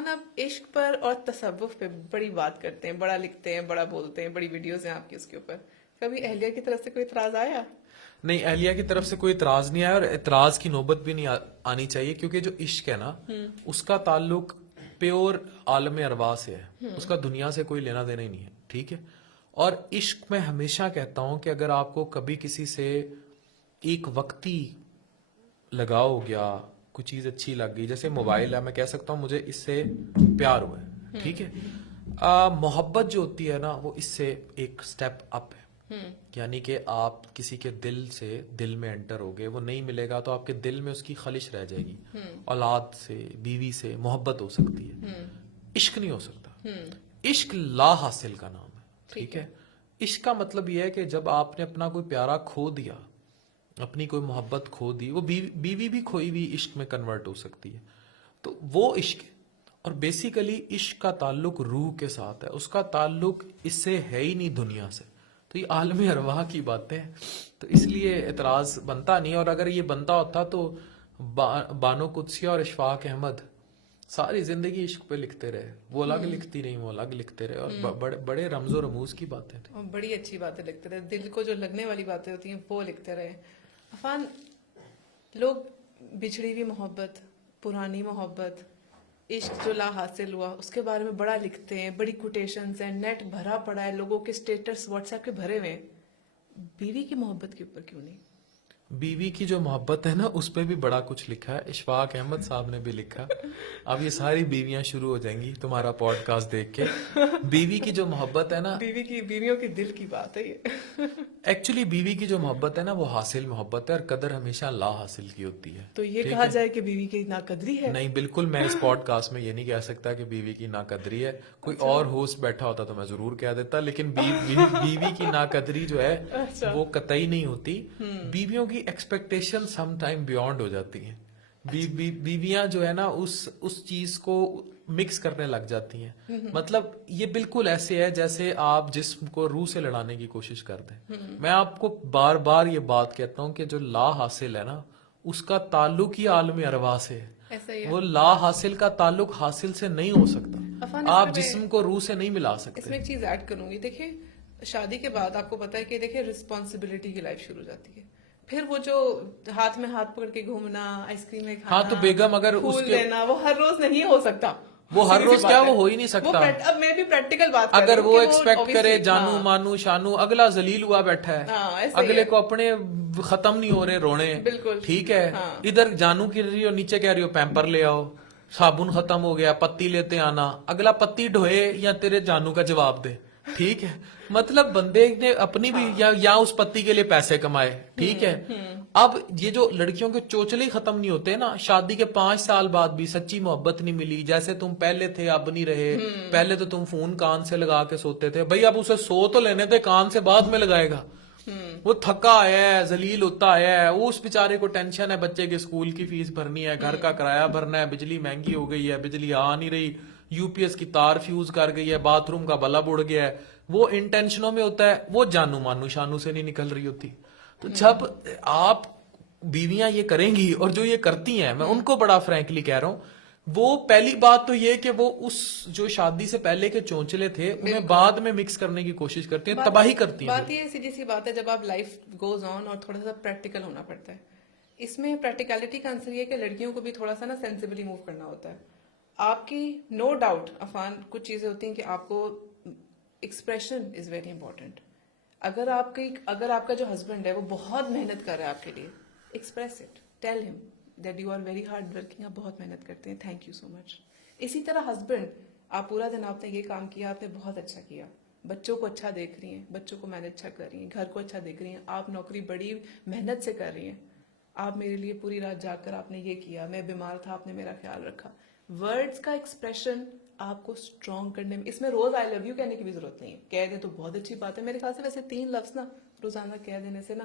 عفان آپ عشق پر اور تصوف پہ بڑی بات کرتے ہیں، بڑا لکھتے ہیں، بڑا بولتے ہیں، بڑی ویڈیوز ہیں آپ کی اس کے اوپر. کبھی اہلیہ کی طرف سے کوئی اعتراض آیا؟ نہیں، اہلیہ کی طرف سے کوئی اعتراض نہیں آیا، اور اعتراض کی نوبت بھی نہیں آنی چاہیے، کیونکہ جو عشق ہے نا اس کا تعلق پیور عالم ارواح سے ہے، اس کا دنیا سے کوئی لینا دینا ہی نہیں ہے. ٹھیک ہے. اور عشق میں ہمیشہ کہتا ہوں کہ اگر آپ کو کبھی کسی سے ایک وقتی لگاؤ ہو گیا، کوئی چیز اچھی لگ گئی، جیسے موبائل ہے، میں کہہ سکتا ہوں مجھے اس سے پیار ہوا ہے. ٹھیک ہے. محبت جو ہوتی ہے نا وہ اس سے ایک سٹیپ اپ ہے. یعنی کہ آپ کسی کے دل سے دل میں انٹر ہو گئے، وہ نہیں ملے گا تو آپ کے دل میں اس کی خلش رہ جائے گی. اولاد سے، بیوی سے محبت ہو سکتی ہے، عشق نہیں ہو سکتا. عشق لا حاصل کا نام ہے. ٹھیک ہے. عشق کا مطلب یہ ہے کہ جب آپ نے اپنا کوئی پیارا کھو دیا، اپنی کوئی محبت کھو دی، وہ بیوی بھی کھوئی بھی عشق میں کنورٹ ہو سکتی ہے، تو وہ عشق ہے. اور بیسیکلی عشق کا تعلق روح کے ساتھ ہے، اس کا تعلق اس سے ہے ہی نہیں دنیا سے. تو یہ عالم ارواح کی باتیں ہیں، تو اس لیے اعتراض بنتا نہیں. اور اگر یہ بنتا ہوتا تو بانو قدسیہ اور اشفاق احمد ساری زندگی عشق پہ لکھتے رہے. وہ الگ لکھتی نہیں، وہ الگ لکھتے رہے، اور بڑے رمز و رموز کی باتیں تھیں. اور بڑی اچھی باتیں لکھتے رہے، دل کو جو لگنے والی باتیں ہوتی ہیں وہ لکھتے رہے. عفان، لوگ بچھڑی ہوئی محبت، پرانی محبت، عشق جو لا حاصل ہوا، اس کے بارے میں بڑا لکھتے ہیں، بڑی کوٹیشنز ہیں، نیٹ بھرا پڑا ہے، لوگوں کے اسٹیٹس واٹس ایپ کے بھرے ہوئے ہیں. بیوی کی محبت کے اوپر کیوں نہیں؟ بیوی کی جو محبت ہے نا اس پہ بھی بڑا کچھ لکھا ہے. اشفاق احمد صاحب نے بھی لکھا. اب یہ ساری بیویاں شروع ہو جائیں گی تمہارا پوڈ کاسٹ دیکھ کے. بیوی کی جو محبت ہے نا، بیویوں کی دل کی بات ہے یہ. ایکچولی بیوی کی جو محبت ہے نا وہ حاصل محبت ہے، اور قدر ہمیشہ لا حاصل کی ہوتی ہے. تو یہ ٹھیک کہا ہے؟ جائے کہ بیوی کی ناقدری ہے؟ نہیں، بالکل میں اس پوڈ کاسٹ میں یہ نہیں کہہ سکتا کہ بیوی کی ناقدری ہے. کوئی اور ہوسٹ بیٹھا ہوتا تو میں ضرور کہہ دیتا، لیکن بیوی کی ناقدری جو ہے وہ قطعی نہیں ہوتی. بیویوں کی ایکسپیکٹیشن سم ٹائم بیونڈ ہو جاتی ہیں. بیویاں جو ہے نا اس چیز کو مکس کرنے لگ جاتی ہیں. مطلب یہ بالکل ایسے ہے جیسے آپ جسم کو روح سے لڑانے کی کوشش کرتے ہیں. میں آپ کو بار بار یہ بات کہتا ہوں کہ جو لا حاصل ہے نا اس کا تعلق ہی عالم ارواح سے ایسا ہی ہے. ہے. وہ لا حاصل کا تعلق حاصل سے نہیں ہو سکتا. عفان، آپ جسم کو روح سے نہیں ملا اس سکتے. میں ایک چیز ایڈ کروں گی. دیکھیں، شادی کے بعد آپ کو پتا ہے کہ دیکھیں رسپانسبلٹی کی لائف شروع ہو جاتی ہے. پھر وہ جو ہاتھ میں ہاتھ پکڑ کے گھومنا، آئس کریم میں کھانا، ہاں تو بیگم اگر اس پھول کے دینا، وہ ہر روز نہیں ہو سکتا. وہ ہر روز کیا وہ ہو ہی نہیں سکتا. اب میں بھی پریکٹیکل بات کر اگر رہی ہوں وہ کہ ایکسپیکٹ کرے obviously، جانو ہاں، مانو شانو، اگلا ذلیل ہوا بیٹھا ہے، ہاں، ایسا ہی اگلے ہے. کو اپنے ختم نہیں ہو رہے رونے. بالکل. ٹھیک ہے. ہاں. ادھر جانو کی رہی ہو، نیچے کہہ رہی ہو پیمپر لے آؤ، صابن ختم ہو گیا پتی لیتے آنا، اگلا پتی ڈھوئے یا تیرے جانو کا جواب دے. ٹھیک ہے. مطلب بندے نے اپنی بھی یا اس پتی کے لیے پیسے کمائے. ٹھیک ہے. اب یہ جو لڑکیوں کے چوچلے ختم نہیں ہوتے نا، شادی کے 5 سال بعد بھی سچی محبت نہیں ملی، جیسے تم پہلے تھے اب نہیں رہے. پہلے تو تم فون کان سے لگا کے سوتے تھے، بھائی اب اسے سو تو لینے تھے، کان سے بعد میں لگائے گا. وہ تھکا آیا ہے، ذلیل ہوتا آیا ہے، اس بیچارے کو ٹینشن ہے بچے کے اسکول کی فیس بھرنی ہے، گھر کا کرایہ بھرنا ہے، بجلی مہنگی ہو گئی ہے، بجلی آ نہیں رہی، یو پی ایس کی تار فیوز کر گئی ہے، باتھ روم کا بلب اڑ گیا ہے. وہ ان ٹینشنوں میں ہوتا ہے، وہ جانو مانو شانو سے نہیں نکل رہی ہوتی. تو جب آپ بیویاں یہ کریں گی، اور جو یہ کرتی ہیں، میں ان کو بڑا فرینکلی کہہ رہا ہوں، وہ پہلی بات تو یہ کہ وہ اس جو شادی سے پہلے کے چونچلے تھے انہیں بعد میں مکس کرنے کی کوشش کرتی ہیں، تباہی کرتی ہیں. بات یہ سیدھی سی بات ہے، جب آپ لائف گوز آن اور تھوڑا سا پریکٹیکل ہونا پڑتا ہے. اس میں پریکٹیکلٹی کا آنسر یہ کہ لڑکیوں کو بھی تھوڑا سا نا سینسیبلی موو کرنا ہوتا ہے. آپ کی نو ڈاؤٹ عفان کچھ چیزیں ہوتی ہیں کہ آپ کو ایکسپریشن از ویری امپورٹنٹ. اگر آپ کا جو ہسبینڈ ہے وہ بہت محنت کر رہا ہے آپ کے لیے، express it, tell him that you are very hard working, آپ بہت محنت کرتے ہیں، تھینک یو سو مچ. اسی طرح ہسبینڈ، آپ پورا دن آپ نے یہ کام کیا، آپ نے بہت اچھا کیا، بچوں کو اچھا دیکھ رہی ہیں، بچوں کو مینج اچھا کر رہی ہیں، گھر کو اچھا دیکھ رہی ہیں، آپ نوکری بڑی محنت سے کر رہی ہیں، آپ میرے لیے پوری رات جاگ کر آپ نے یہ کیا، میں بیمار تھا آپ نے میرا خیال رکھا. ورڈز کا ایکسپریشن آپ کو اسٹرانگ کرنے میں، اس میں روز آئی لو یو کہنے کی بھی ضرورت نہیں ہے، کہہ دیں تو بہت اچھی بات ہے. میرے خیال سے ویسے 3 لفظ نا روزانہ کہہ دینے سے نا